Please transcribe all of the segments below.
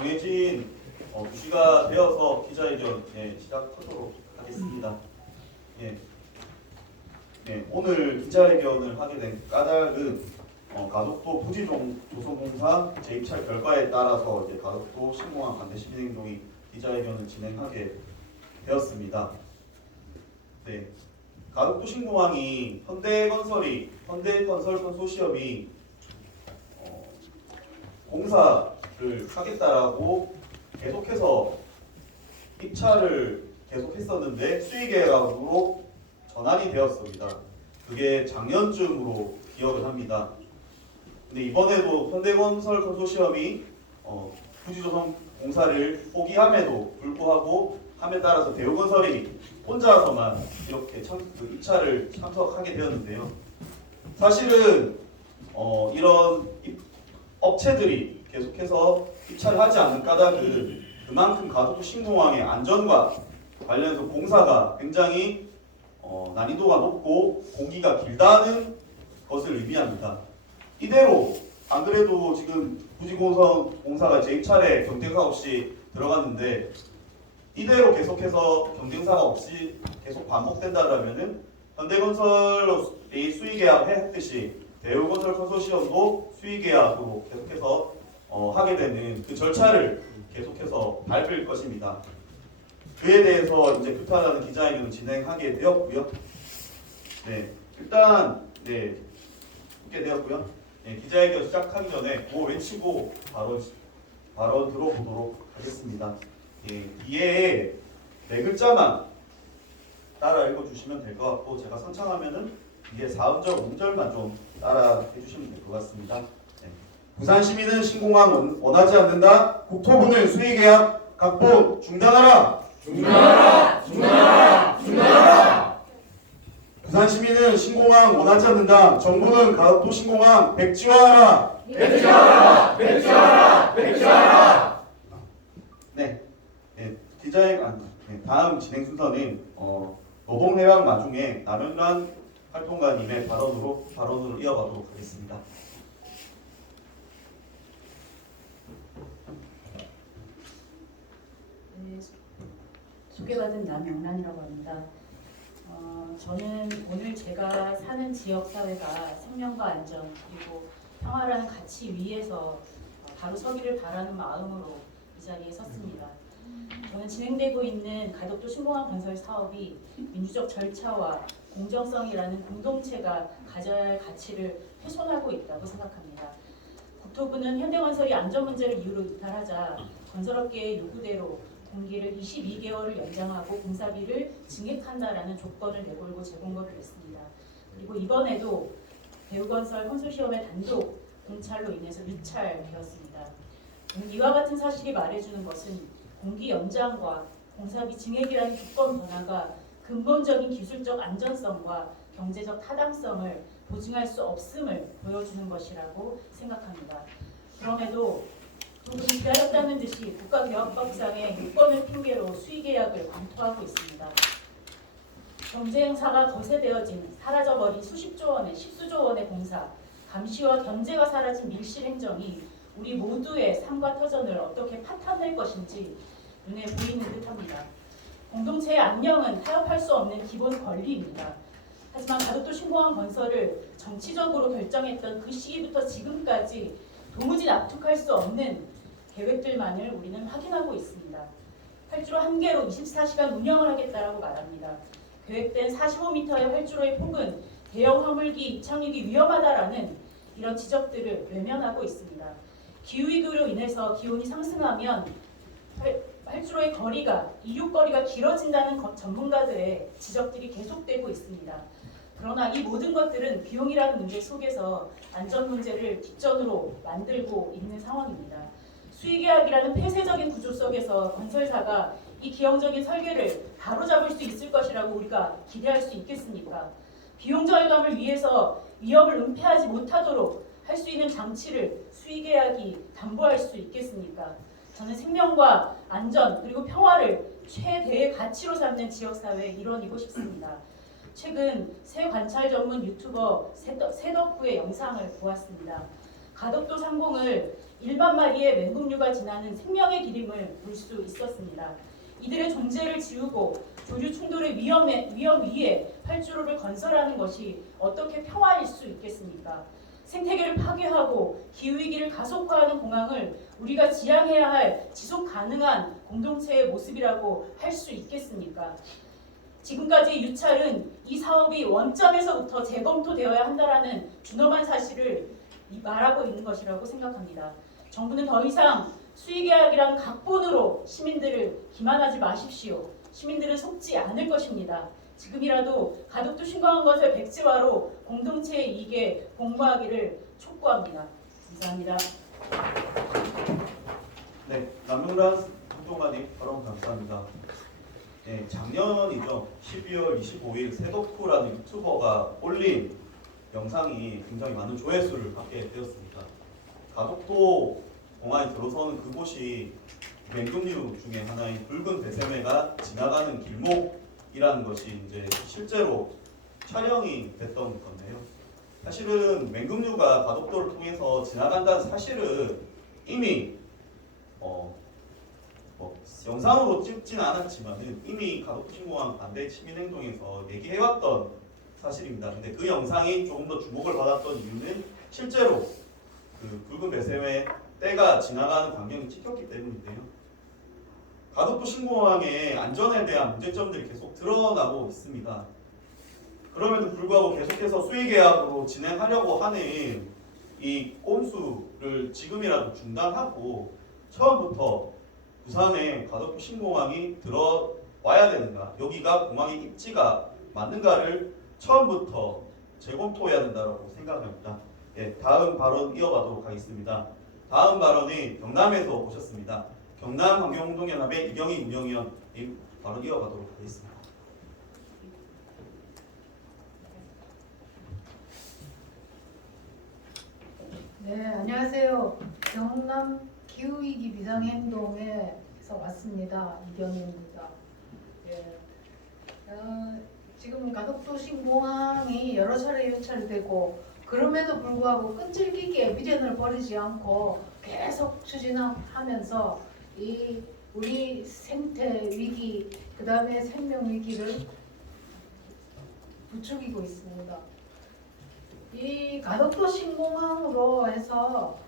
정해진 주시가 되어서 기자회견 시작하도록 하겠습니다. 예. 네, 오늘 기자회견을 하게 된 까닭은 가덕도 부지조성공사 재입찰 결과에 따라서 이제 가덕도 신공항 반대 시민행동이 기자회견을 진행하게 되었습니다. 네, 가덕도 신공항이 현대건설 컨소시엄이 공사를 하겠다라고 계속해서 입찰을 계속했었는데 수의계약으로 전환이 되었습니다. 그게 작년쯤으로 기억을 합니다. 근데 이번에도 현대건설 컨소시엄이 부지조성 공사를 포기함에도 불구하고 함에 따라서 대우건설이 혼자서만 이렇게 입찰을 참석하게 되었는데요. 사실은 이런 업체들이 계속해서 입찰을 하지 않는 까닭은 그만큼 가덕도 신공항의 안전과 관련해서 공사가 굉장히 난이도가 높고 공기가 길다는 것을 의미합니다. 이대로 안 그래도 지금 부지공사가 재입찰에 경쟁사 없이 들어갔는데 이대로 경쟁사가 없이 계속 반복된다면은 현대건설이 수의계약 했듯이 대우건설 컨소시엄도 수의계약으로 계속해서 하게 되는 그 절차를 계속해서 밟을 것입니다. 그에 대해서 이제 규탄하는 기자회견을 진행하게 되었고요. 네, 일단 이렇게 되었고요. 네, 기자회견 시작하기 전에 구호 외치고 바로 들어보도록 하겠습니다. 뒤에 네 글자만 따라 읽어주시면 될 것 같고 제가 선창하면은 이게 4음절, 5음절만 좀 따라 해주시면 될 것 같습니다. 네. 부산시민은 신공항은 원하지 않는다. 국토부는 수의계약 각본 중단하라. 중단하라! 중단하라! 중단하라! 부산시민은 신공항 원하지 않는다. 정부는 가덕도 신공항 백지화하라. 백지화하라! 백지화하라! 백지화하라! 네. 다음 진행 순서는 노동해양 마중에 남현란 활동가님의 발언으로 이어가도록 하겠습니다. 네, 소개받은 남영란이라고 합니다. 저는 오늘 제가 사는 지역사회가 생명과 안전 그리고 평화라는 가치 위에서 바로 서기를 바라는 마음으로 이 자리에 섰습니다. 저는 진행되고 있는 가덕도 신공항 건설 사업이 민주적 절차와 공정성이라는 공동체가 가져야 할 가치를 훼손하고 있다고 생각합니다. 국토부는 현대건설이 안전 문제를 이유로 이탈하자 건설업계의 요구대로 공기를 22개월을 연장하고 공사비를 증액한다라는 조건을 내걸고 재공고를 했습니다. 그리고 이번에도 대우건설 컨소시엄의 단독 공찰로 인해서 유찰되었습니다. 이와 같은 사실이 말해주는 것은 공기 연장과 공사비 증액이라는 조건 변화가 근본적인 기술적 안전성과 경제적 타당성을 보증할 수 없음을 보여주는 것이라고 생각합니다. 그럼에도 두 분이 기다렸다는 듯이 국가개혁법상의 요건을 핑계로 수의계약을 검토하고 있습니다. 경제행사가 거세되어진 사라져버린 수십조 원의 십수조 원의 공사, 감시와 견제가 사라진 밀실행정이 우리 모두의 삶과 터전을 어떻게 파탄낼 것인지 눈에 보이는 듯합니다. 공동체의 안녕은 타협할 수 없는 기본 권리입니다. 하지만 가덕도 신공항 건설을 정치적으로 결정했던 그 시기부터 지금까지 도무지 납득할 수 없는 계획들만을 우리는 확인하고 있습니다. 활주로 한 개로 24시간 운영을 하겠다라고 말합니다. 계획된 45m의 활주로의 폭은 대형 화물기 입착륙이 위험하다라는 이런 지적들을 외면하고 있습니다. 기후위기로 인해서 기온이 상승하면 활주로의 이륙거리가 길어진다는 전문가들의 지적들이 계속되고 있습니다. 그러나 이 모든 것들은 비용이라는 문제 속에서 안전 문제를 뒷전으로 만들고 있는 상황입니다. 수의계약이라는 폐쇄적인 구조 속에서 건설사가 이 기형적인 설계를 바로잡을 수 있을 것이라고 우리가 기대할 수 있겠습니까? 비용 절감을 위해서 위험을 은폐하지 못하도록 할 수 있는 장치를 수의계약이 담보할 수 있겠습니까? 저는 생명과 안전 그리고 평화를 최대의 가치로 삼는 지역사회의 일원이고 싶습니다. 최근 새 관찰 전문 유튜버 새덕구의 영상을 보았습니다. 가덕도 상공을 1만 마리의 맹금류가 지나는 생명의 기림을 볼 수 있었습니다. 이들의 존재를 지우고 조류 충돌의 위험 위에 활주로를 건설하는 것이 어떻게 평화일 수 있겠습니까? 생태계를 파괴하고 기후위기를 가속화하는 공항을 우리가 지향해야 할 지속 가능한 공동체의 모습이라고 할 수 있겠습니까? 지금까지 유찰은 이 사업이 원점에서부터 재검토되어야 한다라는 준엄한 사실을 말하고 있는 것이라고 생각합니다. 정부는 더 이상 수의계약이란 각본으로 시민들을 기만하지 마십시오. 시민들은 속지 않을 것입니다. 지금이라도 가덕도 신공항 건설 백지화로 공동체의 이익에 공모하기를 촉구합니다. 감사합니다. 네, 남용란 활동가님 여러분 감사합니다. 네, 작년이죠. 12월 25일 세덕후라는 유튜버가 올린 영상이 굉장히 많은 조회수를 받게 되었습니다. 가덕도 공항에 들어서는 그곳이 맹금류 중에 하나인 붉은 대세매가 지나가는 길목이라는 것이 이제 실제로 촬영이 됐던 건데요. 사실은 맹금류가 가덕도를 통해서 지나간다는 사실은 이미 영상으로 찍진 않았지만은 이미 가덕도 신공항 반대 시민행동에서 얘기해왔던 사실입니다. 근데 그 영상이 조금 더 주목을 받았던 이유는 실제로 그 붉은 배세매 때가 지나가는 광경이 찍혔기 때문인데요. 가덕도 신공항의 안전에 대한 문제점들이 계속 드러나고 있습니다. 그럼에도 불구하고 계속해서 수의계약으로 진행하려고 하는 이 꼼수를 지금이라도 중단하고 처음부터 부산에 가덕도 신공항이 들어와야 되는가, 여기가 공항의 입지가 맞는가를 처음부터 재검토해야 된다고 생각합니다. 예, 다음 발언 이어가도록 하겠습니다. 다음 발언은 경남에서 오셨습니다. 경남환경운동연합의 이경희 운영위원님 발언 이어가도록 하겠습니다. 네, 안녕하세요. 경남 기후위기 비상행동에서 왔습니다. 이경희입니다. 예, 지금 가덕도 신공항이 여러 차례 유찰되고 그럼에도 불구하고 끈질기게 미련을 버리지 않고 계속 추진하면서 이 우리 생태 위기, 그 다음에 생명 위기를 부추기고 있습니다. 이 가덕도 신공항으로 해서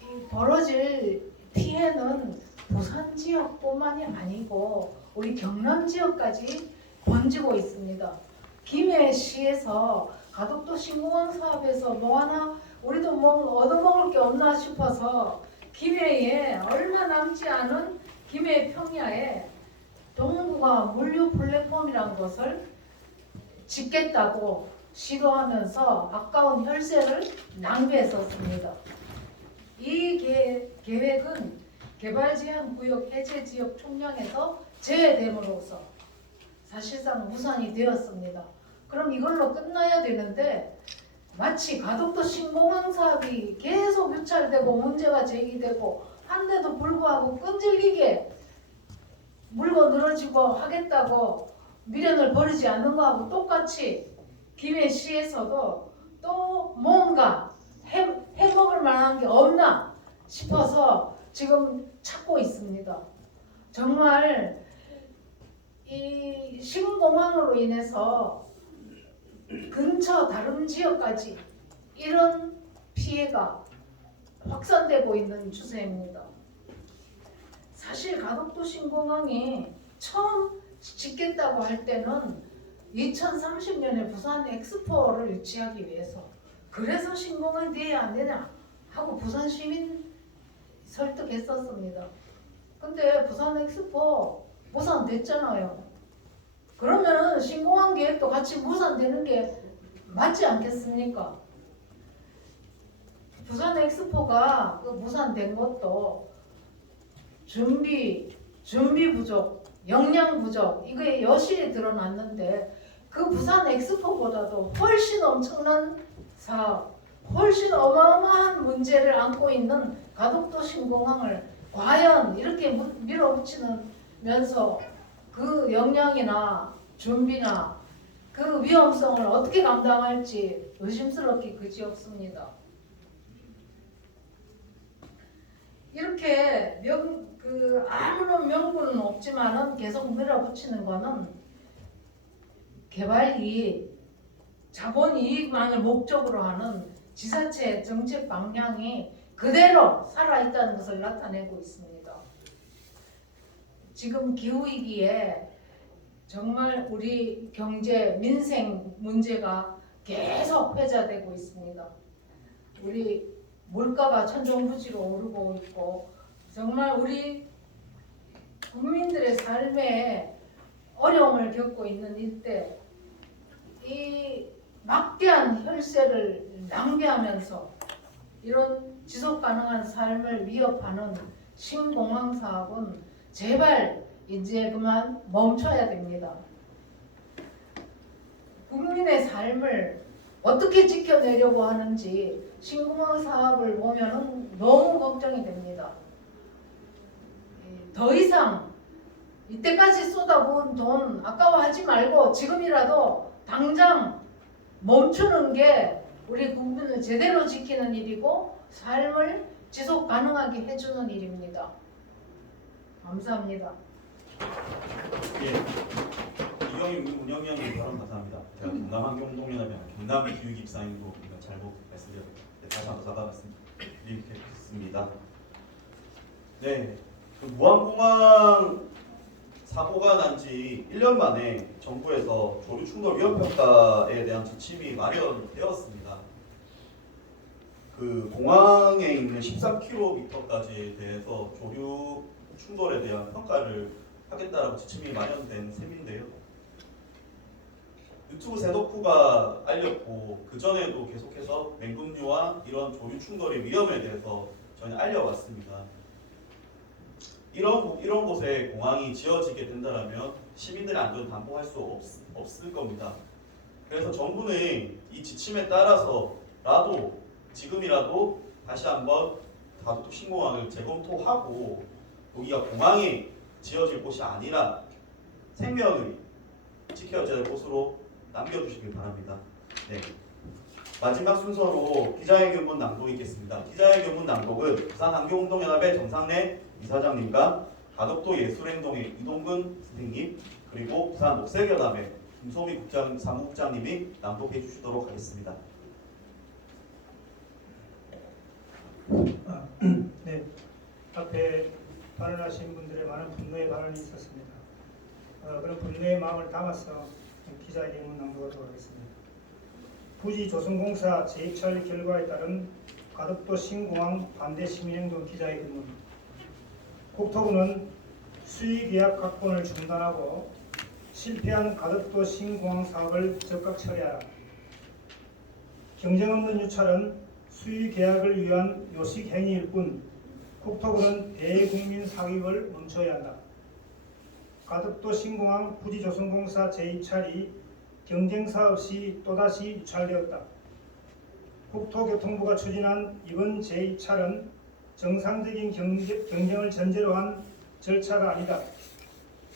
이 벌어질 피해는 부산 지역뿐만이 아니고 우리 경남 지역까지 번지고 있습니다. 김해시에서 가덕도 신공항 사업에서 뭐 하나 우리도 뭐 얻어먹을 게 없나 싶어서 김해에 얼마 남지 않은 김해 평야에 동부가 물류 플랫폼이라는 것을 짓겠다고 시도하면서 아까운 혈세를 낭비했었습니다. 이 계획은 개발제한구역 해제지역 총량에서 제외됨으로써 사실상 무산이 되었습니다. 그럼 이걸로 끝나야 되는데 마치 가덕도 신공항 사업이 계속 유찰되고 문제가 제기되고 한데도 불구하고 끈질기게 물고 늘어지고 하겠다고 미련을 버리지 않는 거하고 똑같이 김해시에서도 또 뭔가 해먹을 만한 게 없나 싶어서 지금 찾고 있습니다. 정말 이 신공항으로 인해서 근처 다른 지역까지 이런 피해가 확산되고 있는 추세입니다. 사실 가덕도 신공항이 처음 짓겠다고 할 때는 2030년에 부산 엑스포를 유치하기 위해서 그래서 신공항이 돼야 안 되냐 하고 부산 시민 설득했었습니다. 근데 부산 엑스포 무산됐잖아요. 그러면은 신공항 계획도 같이 무산되는 게 맞지 않겠습니까? 부산 엑스포가 무산된 것도 준비 부족, 역량 부족 이게 여실히 드러났는데 그 부산 엑스포보다도 훨씬 엄청난 사업, 훨씬 어마어마한 문제를 안고 있는 가덕도 신공항을 과연 이렇게 밀어붙이면서 그 역량이나 준비나 그 위험성을 어떻게 감당할지 의심스럽기 그지없습니다. 이렇게 아무런 명분은 없지만은 계속 밀어붙이는 거는 개발 이익, 자본 이익만을 목적으로 하는 지자체의 정책 방향이 그대로 살아있다는 것을 나타내고 있습니다. 지금 기후위기에 정말 우리 경제, 민생 문제가 계속 회자되고 있습니다. 우리 물가가 천정부지로 오르고 있고 정말 우리 국민들의 삶에 어려움을 겪고 있는 이때 이 막대한 혈세를 낭비하면서 이런 지속 가능한 삶을 위협하는 신공항 사업은 제발 이제 그만 멈춰야 됩니다. 국민의 삶을 어떻게 지켜내려고 하는지 신공항 사업을 보면 너무 걱정이 됩니다. 더 이상 이때까지 쏟아부은 돈 아까워하지 말고 지금이라도 당장 멈추는 게 우리 국민을 제대로 지키는 일이고 삶을 지속 가능하게 해주는 일입니다. 감사합니다. 예, 이경희 운영위원님 발언 감사합니다. 제가 경남환경운동연합의 경남기후기입사인으로 잘못 말씀드렸습니다. 다시 한번 사과말씀드리겠습니다. 네, 무안공항 사고가 난 지 1년 만에 정부에서 조류 충돌 위험 평가에 대한 지침이 마련되었습니다. 그 공항에 있는 13km까지에 대해서 조류 충돌에 대한 평가를 하겠다라고 지침이 마련된 셈인데요. 유튜브 세덕후가 알렸고 그 전에도 계속해서 맹금류와 이런 조류 충돌의 위험에 대해서 저희는 알려왔습니다. 이런 곳에 공항이 지어지게 된다면 시민들의 안전을 담보할 수 없을 겁니다. 그래서 정부는 이 지침에 따라서라도 지금이라도 다시 한번 가덕도 신공항을 재검토하고 여기가 공항이 지어질 곳이 아니라 생명을 지켜야 될 곳으로 남겨주시길 바랍니다. 네. 마지막 순서로 기자회견문 낭독이 있겠습니다. 기자회견문 낭독은 부산환경운동연합의 정상래 이사장님과 가덕도 예술행동의 이동근 선생님 그리고 부산 녹색연합의 김소미 사무국장님이 낭독해 주시도록 하겠습니다. 네, 앞에 발언하신 분들의 많은 분노의 발언이 있었습니다. 그런 분노의 마음을 담아서 기자회견문 낭독하도록 하겠습니다. 부지 조선공사 제2처리 결과에 따른 가덕도 신공항 반대 시민행동 기자회견문. 국토부는 수의계약 각본을 중단하고 실패한 가덕도 신공항 사업을 적극 처리하라. 경쟁 없는 유찰은 수의계약을 위한 요식행위일 뿐 국토부는 대국민 사기업을 멈춰야 한다. 가덕도 신공항 부지조선공사 제2찰이 경쟁사 없이 또다시 유찰되었다. 국토교통부가 추진한 이번 제2찰은 정상적인 경쟁을 전제로 한 절차가 아니다.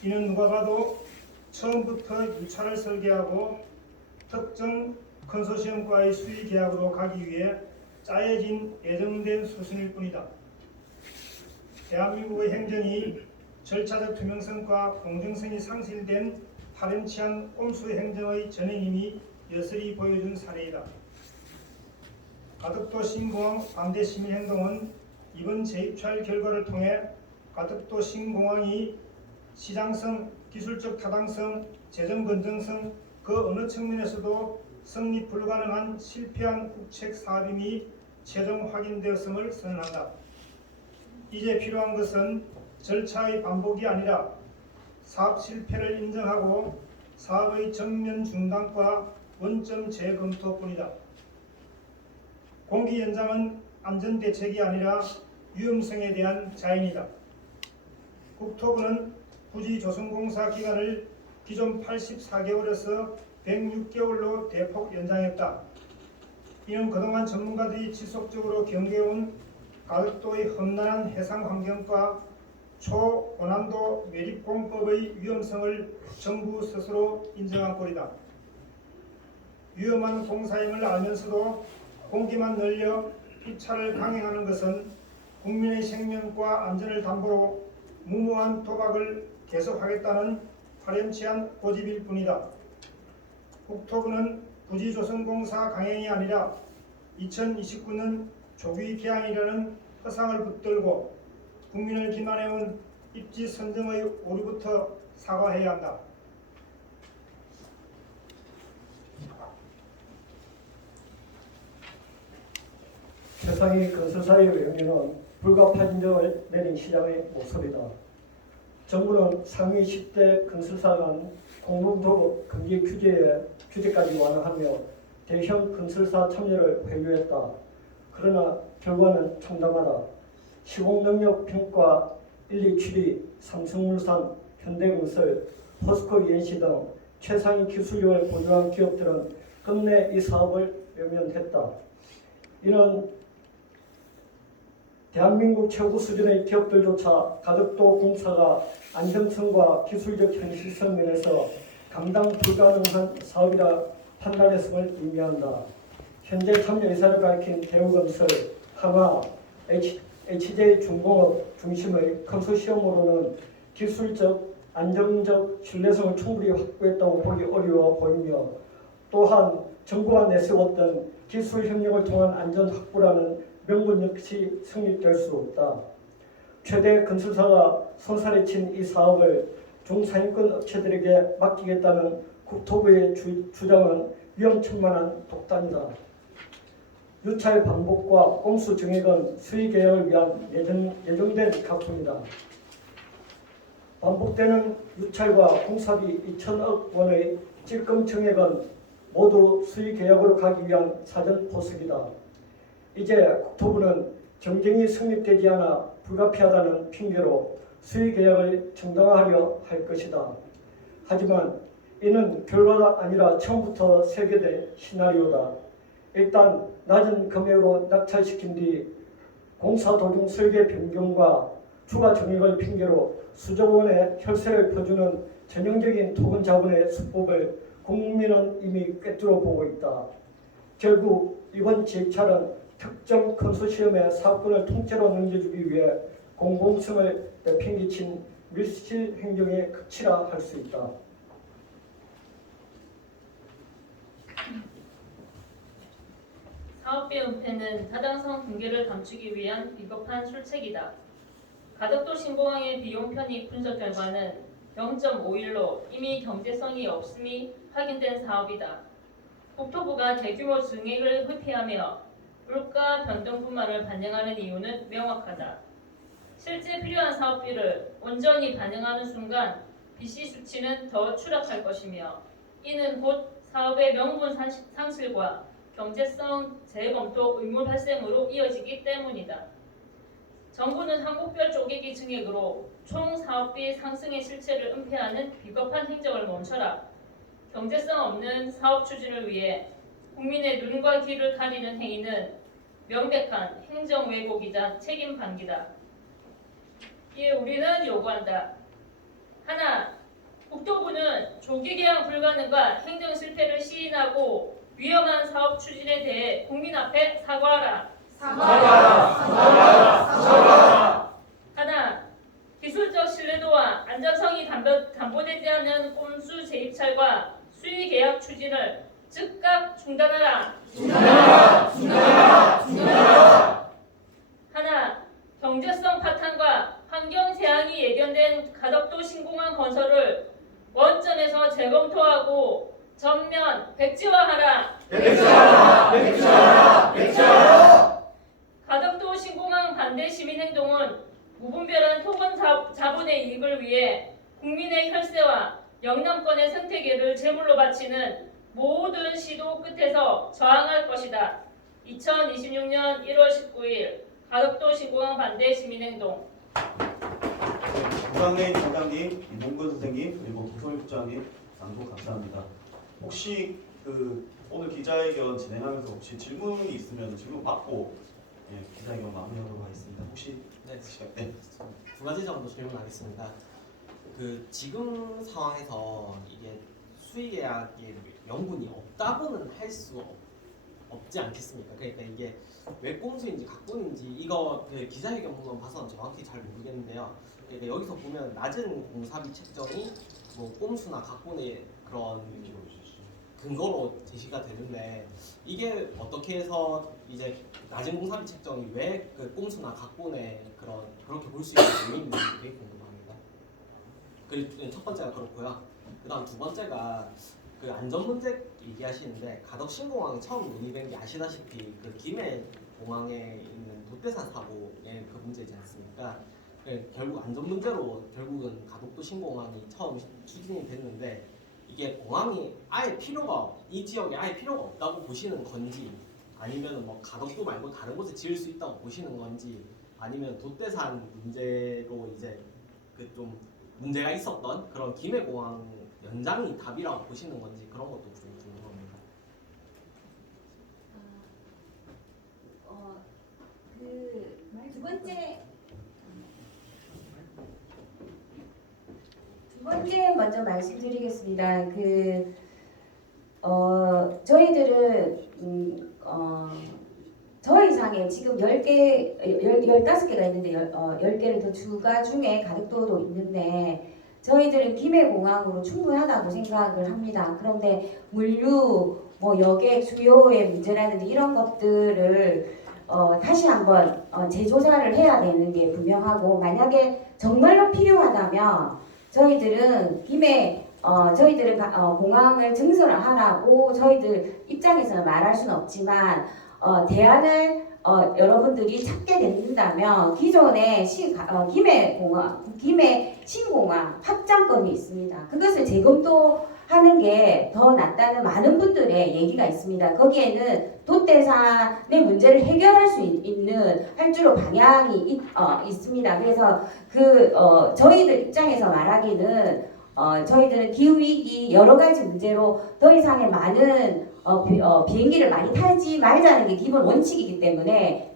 이는 누가 봐도 처음부터 유찰을 설계하고 특정 컨소시엄과의 수의 계약으로 가기 위해 짜여진 예정된 수순일 뿐이다. 대한민국의 행정이 절차적 투명성과 공정성이 상실된 파렴치한 꼼수 행정의 전형임이 여슬히 보여준 사례이다. 가덕도 신공항 반대 시민행동은 이번 재입찰 결과를 통해 가덕도 신공항이 시장성, 기술적 타당성, 재정 건전성 그 어느 측면에서도 성립 불가능한 실패한 국책 사업임이 최종 확인되었음을 선언한다. 이제 필요한 것은 절차의 반복이 아니라 사업 실패를 인정하고 사업의 전면 중단과 원점 재검토뿐이다. 공기 연장은 안전대책이 아니라 위험성에 대한 자인이다. 국토부는 부지 조선공사 기간을 기존 84개월에서 106개월로 대폭 연장했다. 이는 그동안 전문가들이 지속적으로 경고해온 가덕도의 험난한 해상 환경과 초고난도 매립공법의 위험성을 정부 스스로 인정한 꼴이다. 위험한 공사임을 알면서도 공기만 늘려 입찰을 강행하는 것은 국민의 생명과 안전을 담보로 무모한 도박을 계속하겠다는 파렴치한 고집일 뿐이다. 국토부는 부지조선공사 강행이 아니라 2029년 조기 개항이라는 허상을 붙들고 국민을 기만해온 입지 선정의 오류부터 사과해야 한다. 최상위 건설사의 영리는 불가판정을 내린 시장의 모습이다. 정부는 상위 10대 건설사 간 공동도급 금지 규제까지 완화하며 대형 건설사 참여를 회유했다. 그러나 결과는 참담하다. 시공능력 평가 1, 2, 7위, 삼성물산, 현대건설, 포스코 ENC 등 최상위 기술력을 보유한 기업들은 끝내 이 사업을 외면했다. 이는 대한민국 최고 수준의 기업들조차 가덕도 공사가 안정성과 기술적 현실성 면에서 감당 불가능한 사업이라 판단했음을 의미한다. 현재 참여 의사를 밝힌 대우건설, 한화, HJ중공업 중심의 컨소시엄으로는 기술적, 안정적 신뢰성을 충분히 확보했다고 보기 어려워 보이며 또한 정부가 내세웠던 기술 협력을 통한 안전 확보라는 명분 역시 성립될 수 없다. 최대 건설사가 손살에 친 이 사업을 중상위권 업체들에게 맡기겠다는 국토부의 주장은 위험천만한 독단이다. 유찰 반복과 꼼수 증액은 수의 계약을 위한 예정된 작품이다. 반복되는 유찰과 공사비 2천억 원의 찔끔 증액은 모두 수의 계약으로 가기 위한 사전 포석이다. 이제 국토부는 경쟁이 성립되지 않아 불가피하다는 핑계로 수의 계약을 정당화하려 할 것이다. 하지만 이는 결과가 아니라 처음부터 설계된 시나리오다. 일단 낮은 금액으로 낙찰시킨 뒤 공사 도중 설계 변경과 추가 정액을 핑계로 수조 원의 혈세를 퍼주는 전형적인 토건 자본의 수법을 국민은 이미 꿰뚫어 보고 있다. 결국 이번 지찰은 특정 컨소시엄의 사건을 통째로 넘겨주기 위해 공공성을 내팽개친 밀실 행정의 극치라 할 수 있다. 사업비 은폐는 타당성 붕괴를 감추기 위한 비겁한 술책이다. 가덕도 신공항의 비용 편입 분석 결과는 0.51로 이미 경제성이 없음이 확인된 사업이다. 국토부가 대규모 증액을 회피하며 물가 변동분만을 반영하는 이유는 명확하다. 실제 필요한 사업비를 온전히 반영하는 순간 BC 수치는 더 추락할 것이며 이는 곧 사업의 명분 상실과 경제성 재검토 의무 발생으로 이어지기 때문이다. 정부는 항목별 쪼개기 증액으로 총 사업비 상승의 실체를 은폐하는 비겁한 행정을 멈춰라. 경제성 없는 사업 추진을 위해 국민의 눈과 귀를 가리는 행위는 명백한 행정 왜곡이자 책임 방기다. 이에 우리는 요구한다. 하나, 국토부는 조기 개항 불가능과 행정 실패를 시인하고 위험한 사업 추진에 대해 국민 앞에 사과하라. 사과하라. 하나, 기술적 신뢰도와 안전성이 담보되지 않은 꼼수 재입찰과 수의 계약 추진을 즉각 중단하라. 하나, 경제성 파탄과 환경 재앙이 예견된 가덕도 신공항 건설을 원점에서 재검토하고 전면 백지화하라. 가덕도 신공항 반대 시민행동은 무분별한 토건 자본의 이익을 위해 국민의 혈세와 영남권의 생태계를 제물로 바치는 모든 시도 끝에서 저항할 것이다. 2026년 1월 19일 가덕도 신공항 반대 시민행동. 부장님, 장관님, 이봉근 선생님, 그리고 김성일 국장님 양도 감사합니다. 혹시 오늘 기자회견 진행하면서 혹시 질문이 있으면 질문 받고 기자회견 마무리하도록 하겠습니다. 혹시 네, 네. 두 가지 정도 질문하겠습니다. 지금 상황에서 이게 수의 계약의 명분이 없다고는 할 수 없지 않겠습니까? 그러니까 이게 왜 꼼수인지 각본인지 이거 그 기자회견만 봐서는 정확히 잘 모르겠는데요. 그러니까 여기서 보면 낮은 공사비 책정이 뭐 꼼수나 각본의 그런 근거로 제시가 되는데 이게 어떻게 해서 이제 낮은 공사비 책정이 왜 그 꼼수나 각본의 그렇게 볼 수 있는 요인인지 되게 궁금합니다. 그 첫 번째가 그렇고요. 그다음 두 번째가 그 안전 문제 얘기하시는데 가덕신공항 처음 논의된 게 아시다시피 그 김해 공항에 있는 돛대산 사고의 그 문제지 않습니까? 결국 안전 문제로 결국은 가덕도 신공항이 처음 추진이 됐는데 이게 공항이 아예 이 지역에 아예 필요가 없다고 보시는 건지 아니면 뭐 가덕도 말고 다른 곳에 지을 수 있다고 보시는 건지 아니면 돛대산 문제로 이제 그 좀 문제가 있었던 그런 김해 공항 연장이 답이라고 보시는 건지 그런 것도 좀 궁금합니다. 두 번째 먼저 말씀드리겠습니다. 저희들은 저 이상의 지금 15개가 있는데 10개를 더 추가 중에 가덕도도 있는데 저희들은 김해공항으로 충분하다고 생각을 합니다. 그런데 물류, 뭐 여객 수요의 문제라든지 이런 것들을 다시 한번 재조사를 해야 되는 게 분명하고 만약에 정말로 필요하다면 저희들은 공항을 증설을 하라고 저희들 입장에서는 말할 수는 없지만 대안을 여러분들이 찾게 된다면 기존의 김해 신공항 확장권이 있습니다. 그것을 재검토하는 게 더 낫다는 많은 분들의 얘기가 있습니다. 거기에는 돛대산의 문제를 해결할 수 있는 할주로 방향이 있습니다. 그래서 저희들 입장에서 말하기는 저희들은 기후위기 여러 가지 문제로 더 이상의 많은 비행기를 많이 타지 말자는 게 기본 원칙이기 때문에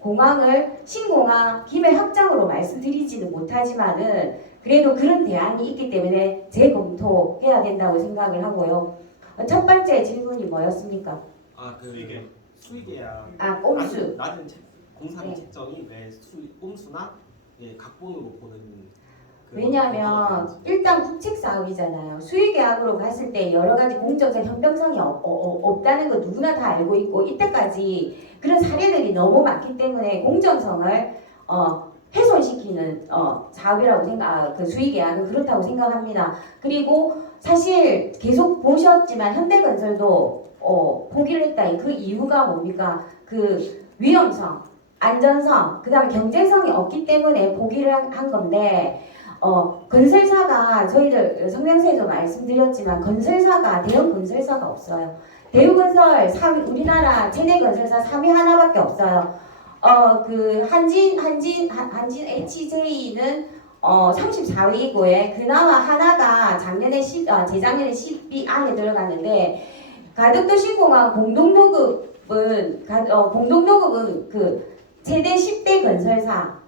신공항 김해 확장으로 말씀드리지는 못하지만은 그래도 그런 대안이 있기 때문에 재검토해야 된다고 생각을 하고요. 첫 번째 질문이 뭐였습니까? 수의계약. 꼼수. 낮은 공사비 네. 책정이 왜 꼼수나 각본으로 보는 왜냐하면 일단 국책 사업이잖아요. 수의계약으로 갔을 때 여러 가지 공정성 형평성이 없다는 거 누구나 다 알고 있고 이때까지 그런 사례들이 너무 많기 때문에 공정성을 훼손시키는 사업이라고 그 수의계약은 그렇다고 생각합니다. 그리고 사실 계속 보셨지만 현대건설도 포기를 했다. 그 이유가 뭡니까? 그 위험성, 안전성, 그 다음에 경제성이 없기 때문에 포기를 한 건데 건설사가 저희들 성명서에도 말씀드렸지만 대형 건설사가 없어요. 대우건설 3위, 우리나라 최대 건설사 3위 하나밖에 없어요. 한진 HJ는 34위고에 그나마 하나가 재작년에 10위 안에 들어갔는데 가덕도 신공항 공동노급은 그 최대 10대 건설사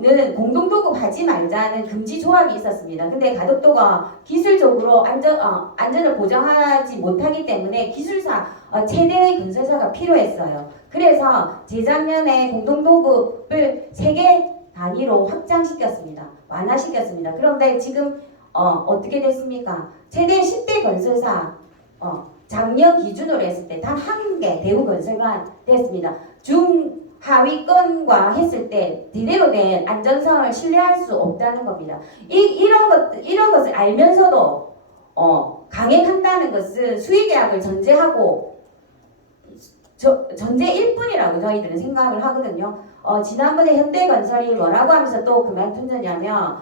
는 공동도급하지 말자는 금지 조항이 있었습니다. 근데 가덕도가 기술적으로 안전을 보장하지 못하기 때문에 기술사 최대의 건설사가 필요했어요. 그래서 재작년에 공동도급을 3개 단위로 확장시켰습니다. 완화시켰습니다. 그런데 지금 어떻게 됐습니까? 최대 10대 건설사 작년 기준으로 했을 때 단 1개 대우건설만 됐습니다. 하위권과 했을 때 제대로 된 안전성을 신뢰할 수 없다는 겁니다. 이런 것을 알면서도 강행한다는 것은 수의계약을 전제하고 전제일 뿐이라고 저희들은 생각을 하거든요. 지난번에 현대건설이 뭐라고 하면서 또 그만뒀냐면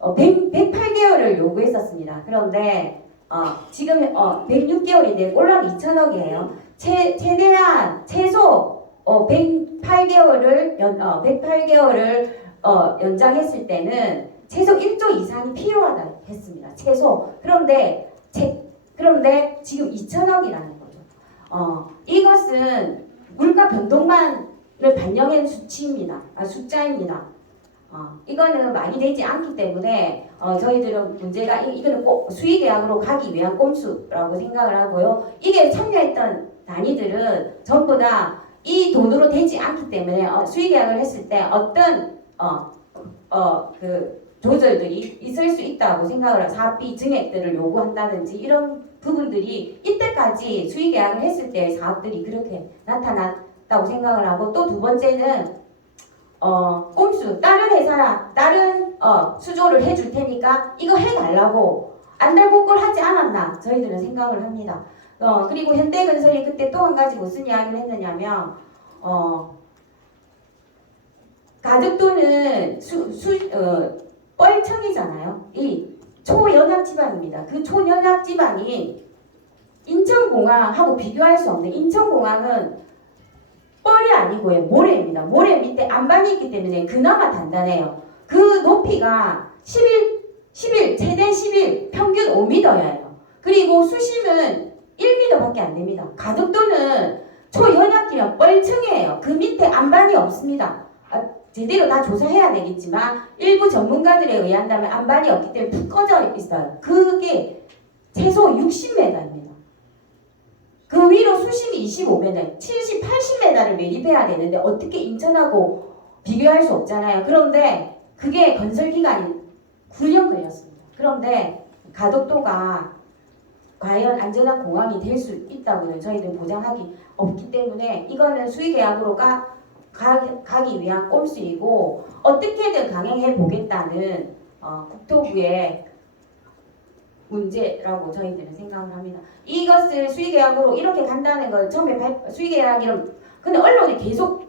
108개월을 요구했었습니다. 그런데 지금 106개월인데 올라가 2천억이에요. 최대한 최소 108개월을 연장했을 때는 최소 1조 이상이 필요하다 했습니다. 최소. 그런데 지금 2천억이라는 거죠. 이것은 물가 변동만을 반영한 숫자입니다. 이거는 많이 되지 않기 때문에 저희들은 문제가 이거는 꼭 수의계약으로 가기 위한 꼼수라고 생각을 하고요. 이게 참여했던 단위들은 전부 다 이 돈으로 되지 않기 때문에 수의계약을 했을 때 어떤 그 조절들이 있을 수 있다고 생각을 해요. 사업비 증액들을 요구한다든지 이런 부분들이 이때까지 수의계약을 했을 때 사업들이 그렇게 나타났다고 생각을 하고, 또 두 번째는 꼼수 다른 회사나 다른 수조를 해줄 테니까 이거 해달라고 안달복걸 하지 않았나 저희들은 생각을 합니다. 그리고 현대건설이 그때 또 한 가지 무슨 이야기를 했느냐면 가덕도는 뻘청이잖아요. 이 초연약 지방입니다. 그 초연약 지방이 인천공항하고 비교할 수 없는, 인천공항은 뻘이 아니고요, 모래입니다. 모래 밑에 안반이 있기 때문에 그나마 단단해요. 그 높이가 11 최대 11 평균 5m예요. 그리고 수심은 1m밖에 안 됩니다. 가덕도는 초연약지면 뻘층이에요. 그 밑에 안반이 없습니다. 제대로 다 조사해야 되겠지만 일부 전문가들에 의한다면 안반이 없기 때문에 푹 꺼져 있어요. 그게 최소 60m입니다. 그 위로 수심이 25m, 70, 80m를 매립해야 되는데 어떻게 인천하고 비교할 수 없잖아요. 그런데 그게 건설 기간이 9년 걸렸습니다. 그런데 가덕도가 과연 안전한 공항이 될 수 있다고는 저희들 보장하기 없기 때문에 이거는 수의계약으로 가기 위한 꼼수이고, 어떻게든 강행해 보겠다는 국토부의 문제라고 저희들은 생각을 합니다. 이것을 수의계약으로 이렇게 간다는 걸 처음에 수의계약이란, 근데 언론이 계속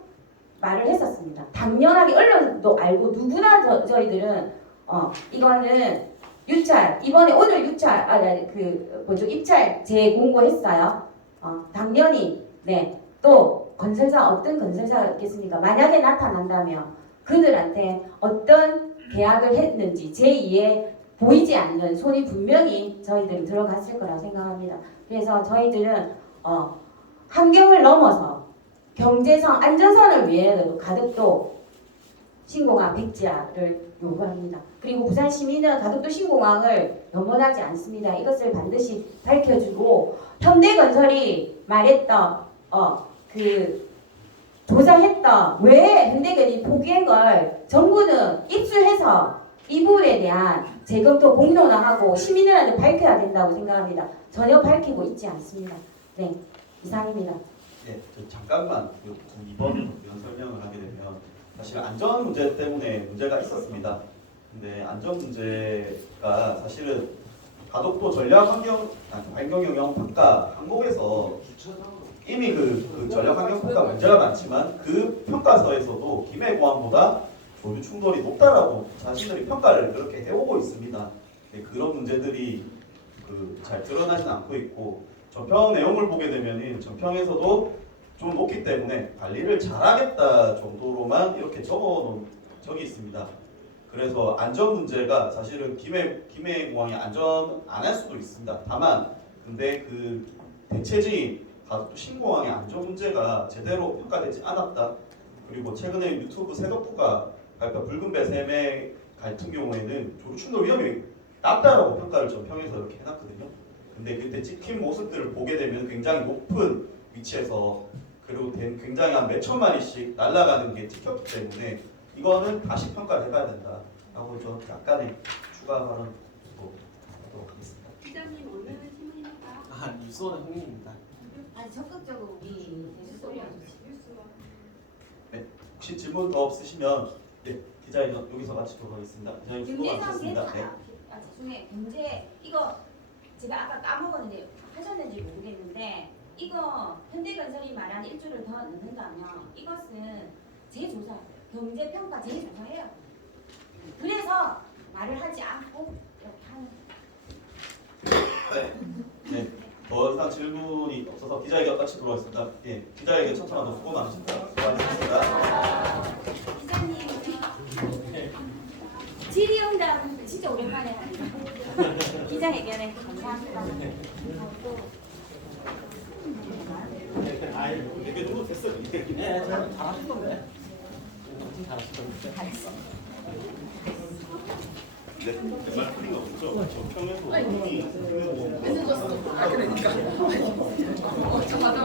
말을 했었습니다. 당연하게 언론도 알고 누구나 저희들은 이거는 유찰, 이번에 오늘 유찰 입찰 재공고했어요. 당연히 또 건설사, 어떤 건설사겠습니까? 만약에 나타난다면 그들한테 어떤 계약을 했는지 제2의 보이지 않는 손이 분명히 저희들은 들어갔을 거라고 생각합니다. 그래서 저희들은 환경을 넘어서 경제성, 안전선을 위해서도 가덕도 신공항 백지화를 요구합니다. 그리고 부산 시민은 가덕도 신공항을 염원하지 않습니다. 이것을 반드시 밝혀주고, 현대건설이 말했던 조사했던 왜 현대건이 포기한 걸 정부는 입수해서 이 부분에 대한 재검토 공론화하고 시민들한테 밝혀야 된다고 생각합니다. 전혀 밝히고 있지 않습니다. 네, 이상입니다. 네, 잠깐만 이번 이런 설명을 하게 되면 사실 안전 문제 때문에 문제가 있었습니다. 근데 안전 문제가 사실은 가덕도 전략환경영향평가 항목에서 이미 그 전략환경평가 문제가 많지만 그 평가서에서도 김해공항보다 조류 충돌이 높다라고 자신들이 평가를 그렇게 해오고 있습니다. 네, 그런 문제들이 잘 드러나진 않고 있고, 전평 내용을 보게 되면은 전평에서도 좀 높기 때문에 관리를 잘하겠다 정도로만 이렇게 적어놓은 적이 있습니다. 그래서 안전 문제가 사실은 김해공항이 안전 안 할 수도 있습니다. 다만 근데 그 대체적인 가덕도 신공항의 안전 문제가 제대로 평가되지 않았다. 그리고 최근에 유튜브 새덕후가 발표 붉은 배샘의 같은 경우에는 조류 충돌 위험이 낮다라고 평가를 전평에서 이렇게 해놨거든요. 근데 그때 찍힌 모습들을 보게 되면 굉장히 높은 위치에서, 그리고 굉장히 한 몇천 마리씩 날아가는 게 찍혔기 때문에 이거는 다시 평가를 해봐야 된다라고 좀 약간의 추가 발언 하도록 하겠습니다. 기자님 어느 신문입니까? 뉴스원의 홍민입니다. 아니 적극적으로 우리 네, 혹시 질문 더 없으시면 기자님 여기서 마치도록 하겠습니다. 기자님 수고 많으셨습니다. 네. 죄송해요. 문제 이거 제가 아까 까먹었는데 하셨는지 모르겠는데, 이거 현대건설이 말한 일주를 더 넣는다면 이것은 재조사, 경제평가 재조사해요. 그래서 말을 하지 않고 이렇게 하는. 네. 더 이상 질문이 없어서 기자회견 마치도록 하겠습니다. 예, 기자회견 청청하도 수고 많으셨습니다. 수고하셨습니다. 기자님 질의응답 진짜 오랜만에 합니다. 기자회견에 감사합니다. 되게 너무 됐어요. 네, 잘하셨던데. 엄청 잘하셨던데. 잘했어. 네, 말 틀린 거 없죠? 저 평에서 늦었어. 아 그러니까. 저 맞아.